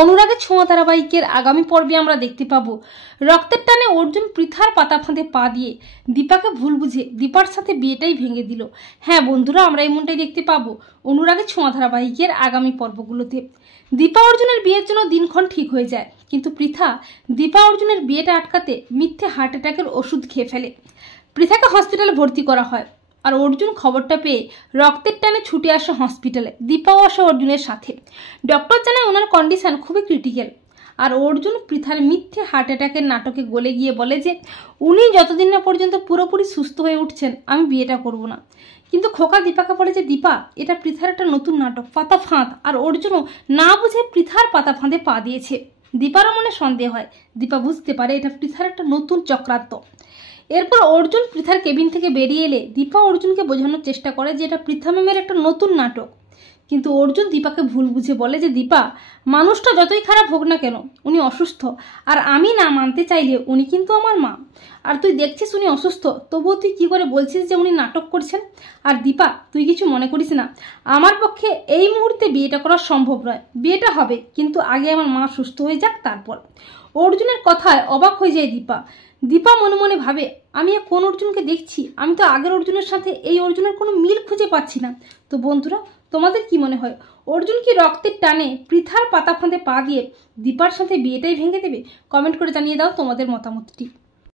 অনুরাগের ছোঁয়া ধারাবাহিকের আগামী পর্বে আমরা দেখতে পাবো রক্তের টানে অর্জুন পৃথার পাতা ফাঁদে পা দিয়ে দীপাকে ভুল বুঝে দীপার সাথে বিয়েটাই ভেঙে দিল। হ্যাঁ বন্ধুরা, আমরা এমনটাই দেখতে পাবো অনুরাগের ছোঁয়া ধারাবাহিকের আগামী পর্বগুলোতে। দীপা অর্জুনের বিয়ের জন্য দিনক্ষণ ঠিক হয়ে যায়, কিন্তু পৃথা দীপা অর্জুনের বিয়েটা আটকাতে মিথ্যে হার্ট অ্যাটাকের ওষুধ খেয়ে ফেলে। পৃথাকে হসপিটালে ভর্তি করা হয়, আর অর্জুন খবরটা পেয়ে রক্তের টানে ছুটে আসে হসপিটালে। দীপাও আসে অর্জুনের সাথে। ডক্টর জানায় ওনার কন্ডিশন খুবই ক্রিটিক্যাল। আর অর্জুন পৃথার মিথ্যে হার্ট অ্যাটাকের নাটকে গলে গিয়ে বলে যে উনি যতদিন না পর্যন্ত পুরোপুরি সুস্থ হয়ে উঠছেন আমি বিয়েটা করব না। কিন্তু খোকা দীপাকে বলে যে দীপা, এটা পৃথার একটা নতুন নাটক, পাতা ফাঁদ। আর অর্জুনও না বুঝে পৃথার পাতা ফাঁদে পা দিয়েছে। দীপারও মনে সন্দেহ হয়। দীপা বুঝতে পারে এটা পৃথার একটা নতুন চক্রান্ত। এরপর অর্জুন পৃথার কেবিন থেকে বেরিয়ে এলে দীপা অর্জুনকে বোঝানোর চেষ্টা করে যে এটা পৃথা ম্যামের একটা নতুন নাটক। কিন্তু অর্জুন দীপাকে ভুল বুঝে বলে যে দীপা, মানুষটা যতই খারাপ হোক না কেন উনি অসুস্থ, আর আমি না মানতে চাইলে উনি কিন্তু আমার মা। আর তুই দেখছিস উনি অসুস্থ, তবুও তুই কি করে বলছিস যে উনি নাটক করছেন? আর দীপা, তুই কিছু মনে করিস না, আমার পক্ষে এই মুহূর্তে বিয়েটা করা সম্ভব নয়। বিয়েটা হবে, কিন্তু আগে আমার মা সুস্থ হয়ে যাক তারপর। অর্জুনের কথায় অবাক হয়ে যায় দীপা। দীপা মনে মনে ভাবে, আমি কোন অর্জুনকে দেখছি? আমি তো আগের অর্জুনের সাথে এই অর্জুনের কোনো মিল খুঁজে পাচ্ছি না। তো বন্ধুরা, তোমাদের কি মনে হয়, অর্জুন কি রক্তের টানে পৃথার পাতা ফাঁদে পা দিয়ে দীপার সাথে বিয়েটাই ভেঙে দেবে? কমেন্ট করে জানিয়ে দাও তোমাদের মতামতটি।